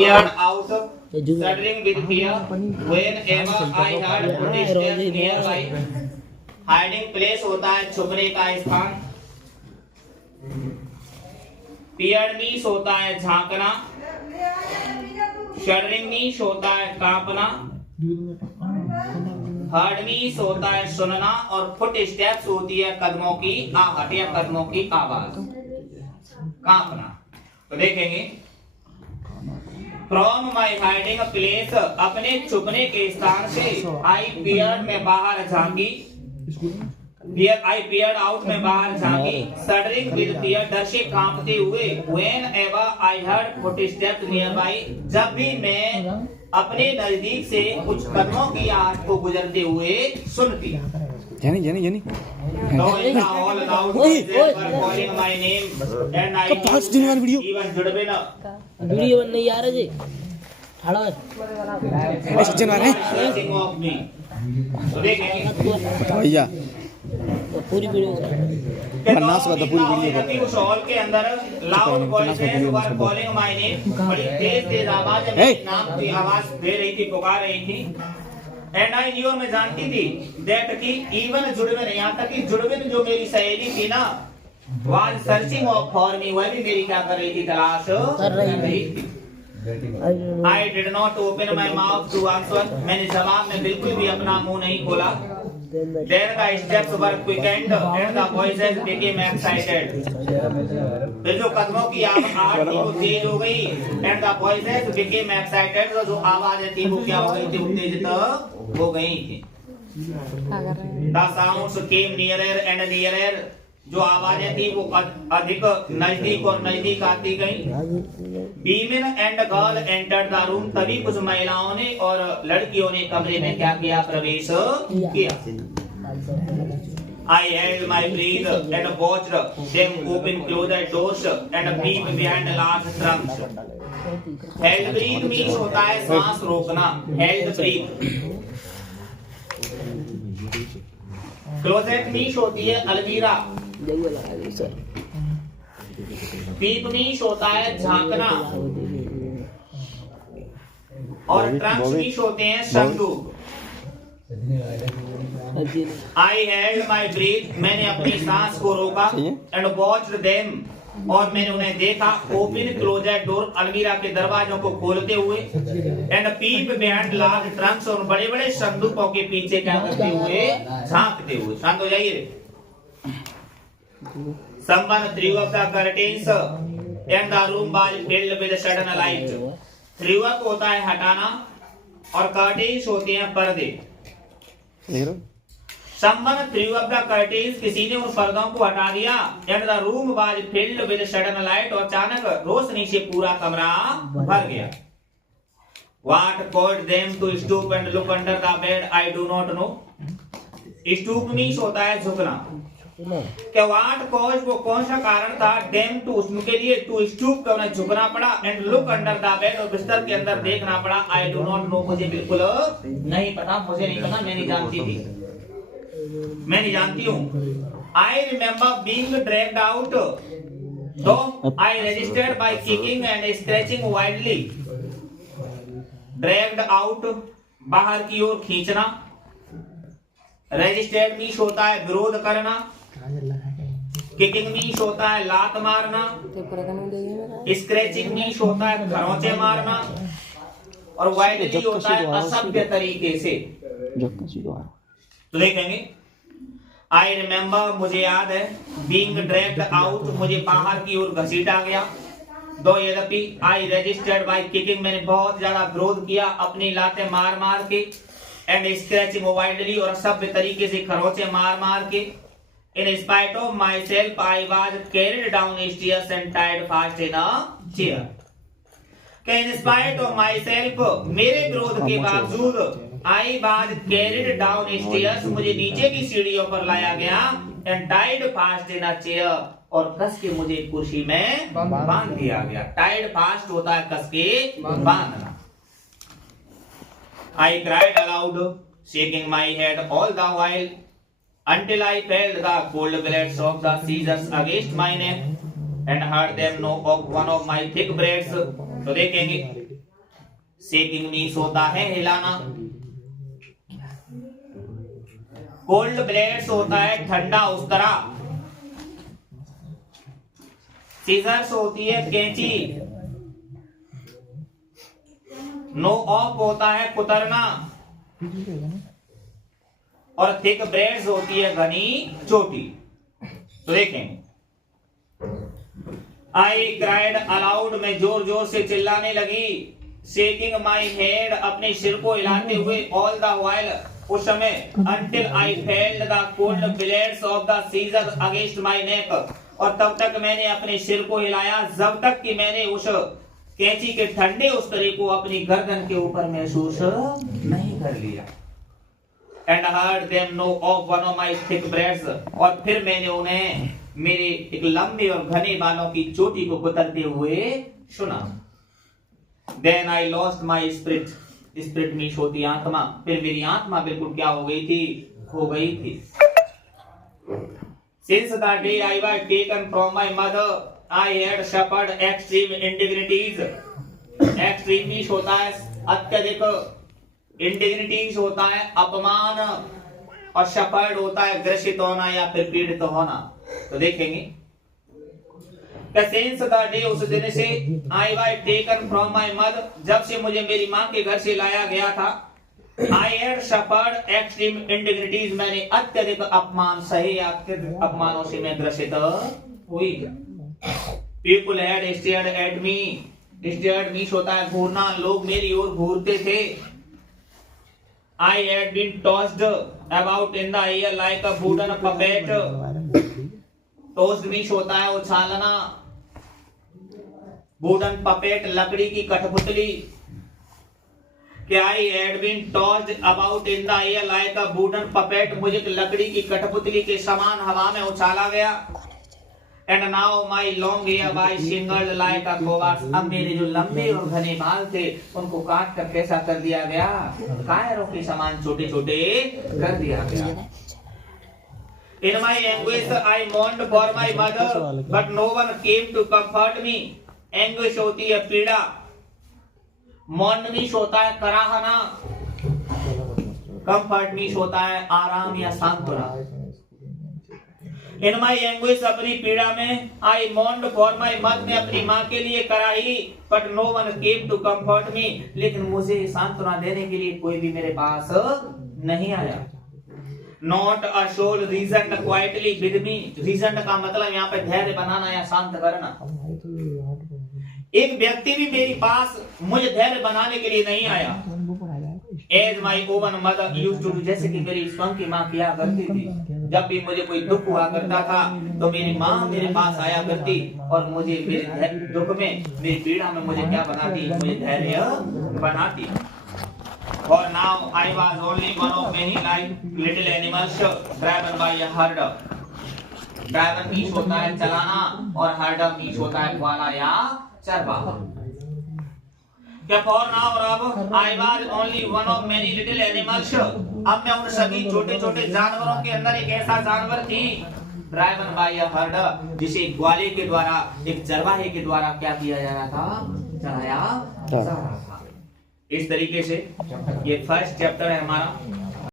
Peered out, shuddering with fear, whenever I had put a step nearby. Hiding place होता है छुपने का स्थान. Peered means होता है झांकना. Shuddering means होता है कांपना. Heard means होता है सुनना और फुट स्टेप्स होती है कदमों की आहट या कदमों की आवाज. कांपना. तो देखेंगे फ्रॉम माई हाइडिंग प्लेस, अपने छुपने के स्थान से. आई पियर्ड में बाहर झांकी. आई पियर्ड आउट में बाहर झांकी. सडरिंग विद फियर, डर से कांपते हुए. When ever I heard footsteps near by, जब भी मैं अपने नजदीक से कुछ कदमों की आहट को गुजरते हुए सुनती. जानी जानी जानी No, in the all loud voices were calling my name, and I even जुड़बे ना. वीडियो बन नहीं आ रहा जी. हेलो अरे सचिन आ रहे हैं Searching of me. तो देखेंगे भैया पूरी वीडियो पन्नास का तो पूरी वीडियो कि उस हॉल के अंदर loud voices were calling my name. बड़ी तेज तेज आवाज में मेरे नाम की आवाज दे रही थी, पुकार रही थी. एंड आई न्यू, मैं जानती थी दैट कि इवन जुड़वे, यहाँ तक कि जुड़विन जो मेरी सहेली थी ना, was searching of for me, वह भी मेरी क्या कर रही थी, तलाश कर रही थी. I did not open my mouth to answer, मैंने जवाब में बिल्कुल भी अपना मुंह नहीं खोला. Then the steps were quickened and the voices became excited. फिर जो कदमों की आहट थी वो तेज हो गई. And the voices became excited, तो जो आवाजें थी वो क्या हो गई थी, उत्तेजित हो गई थी. The sounds came nearer and nearer, जो आवाजें थी वो अधिक नजदीक और नजदीक आती गई. Women and girl entered the room, तभी कुछ महिलाओं ने और लड़कियों ने कमरे में क्या किया, प्रवेश किया. I held my breath and watched them open close doors and peep behind large trunks. Held breath means होता है सांस रोकना. Held breath. Closet means होती है अलमीरा. पीप मीश होता है झांकना और ट्रंक्स मीश होते हैं संदूक. आई हेल्ड माई ब्रीथ, मैंने अपनी सांस को रोका. एंड वॉच्ड देम, और मैंने उन्हें देखा. ओपन क्लोजेड डोर, अलमीरा के दरवाजों को खोलते हुए. And peep behind large trunks, और बड़े बड़े संदूकों के पीछे क्या करते हुए, झांकते हुए. शांत हो जाइए. Someone threw up the curtains and the room was filled with sudden light. Threw up होता है हटाना और curtains होते हैं पर्दे. Someone threw up the curtains, किसी ने उन पर्दों को हटा दिया. And the room was filled with sudden light, और अचानक रोशनी से पूरा कमरा भर गया. What caused them to stoop and look under the bed, I do not know. Stoop means होता है झुकना. क्या वाट कॉज, वो कौन सा कारण था, डेम टू, उनके लिए टू स्टूप करना, झुकना पड़ा. And look under the bed, और बिस्तर के अंदर देखना पड़ा. आई डू नॉट नो, मुझे बिल्कुल नहीं पता, मुझे नहीं पता, मैं नहीं जानती थी, मैं नहीं जानती हूँ. I remember being dragged out, though I registered by kicking and scratching wildly. Dragged out, बाहर की ओर खींचना. रजिस्टर्ड मीन्स होता है विरोध करना. किकिंग मीन्स होता है लात मारना. स्क्रैचिंग मीन्स होता है खरोंचे मारना. और वाइडली होता है असभ्य तरीके से. तो देखेंगे आई रिमेम्बर, मुझे याद है. बीइंग ड्रैग्ड आउट, मुझे बाहर की ओर घसीटा गया. दो यद्यपि आई रजिस्टर्ड बाय किकिंग, मैंने बहुत ज्यादा विरोध किया अपनी लातें मार मार के. एंड स्क्रैचिंग वाइडली, और असभ्य तरीके से खरोंचे मार मार के. In spite of myself, I was carried down stairs and tied fast in a chair. In spite of myself, मेरे विरोध के बावजूद, I was carried down stairs, मुझे नीचे की सीढ़ियों पर लाया गया. And tied fast in a chair, और कस के मुझे कुर्सी में बांध दिया गया. Tied fast होता है कस के बांधना. I cried aloud, shaking my head all the while, until I felt the cold blades of the scissors against my neck and heard them knock off one of my thick braids. तो देखेंगे shaking means होता है हिलाना। Cold blades होता है ठंडा उस्तरा। Seizures होती है कैंची। नो ऑफ होता है कुतरना। और थिक ब्रेड्स होती है घनी चोटी। तो देखें, आई क्राइड अलाउड, में जोर जोर से चिल्लाने लगी। शेकिंग माई हेड, अपने सिर को हिलाते हुए। ऑल द वाइल, उस समय। Until I felt the cold blades of the scissor against my neck, और तब तक मैंने अपने सिर को हिलाया जब तक कि मैंने उस कैंची के ठंडे उस तरह को अपनी गर्दन के ऊपर महसूस नहीं कर लिया। And heard them gnaw off one of my thick braids, और फिर मैंने उन्हें मेरे एक लंबे और घने बालों की चोटी को कुतरते हुए सुना। Then I lost my spirit, spirit means होती आत्मा। फिर मेरी आत्मा बिल्कुल क्या हो गई थी, खो गई थी। Since the day I was taken from my mother, I had suffered extreme indignities. Extreme means होता है अत्यधिक, इंडिग्निटीज होता है अपमान, और suffered होता है ग्रसित होना या फिर पीड़ित होना। तो देखेंगे, since the day, उस दिन से, I was taken from my mother, जब से मुझे मेरी माँ के घर से लाया गया था। I had suffered extreme indignities, मैंने अत्यधिक अपमान सहे या अत्यधिक अपमानों से मैं ग्रसित हुई। People had stared at me, stared means होता है घूरना, लोग मेरी ओर घूरते थे। I had been tossed about in the air like a wooden puppet. Tossed means होता है उछालना। वुडन पपेट, लकड़ी की कठपुतली। क्या I had been tossed about in the air like a wooden puppet, मुझे एक लकड़ी की कठपुतली के समान हवा में उछाला गया। And now my long hair by singled like a coax, अब मेरे जो लंबे और घने बाल थे उनको काट कर कैसा कर दिया गया, कायरों के समान छोटे छोटे कर दिया गया। In my anguish I mourned for my mother, but no one came to comfort me. Anguish होती है पीड़ा। mourn मीन्स होता है कराहना। comfort मीन्स होता है आराम या सांत्वना। In my anguish, अपनी पीड़ा में, I mourned for my mother, ने अपनी माँ के लिए कराही, but no one came to comfort me, लेकिन मुझे सांत्वना देने के लिए कोई भी मेरे पास नहीं आया। Not a soul reasoned quietly with me. Reasoned का मतलब यहाँ पे धैर्य बनाना या शांत करना। एक व्यक्ति भी मेरे पास मुझे धैर्य बनाने के लिए नहीं आया। As my own mother used to do, जैसे कि मेरी स्वयं की माँ किया करती थी। जब भी मुझे कोई दुख हुआ करता था तो मेरी माँ मेरे पास आया करती और मुझे मेरे दुख में, मेरी पीड़ा में मुझे क्या बनाती, मुझे धैर्य बनाती। For now I was only one of many like little animals driven by a herd. Driven means होता है चलाना और herd मीन्स होता है ग्वाला या चरवाहा। क्या for now और अब I was only one of many little animals, अब मैं उन सभी छोटे छोटे जानवरों के अंदर एक ऐसा जानवर थी driven by a herd, जिसे ग्वाले के द्वारा, एक चरवाहे के द्वारा क्या किया जा रहा था, चलाया जा रहा था। इस तरीके से ये फर्स्ट चैप्टर है हमारा।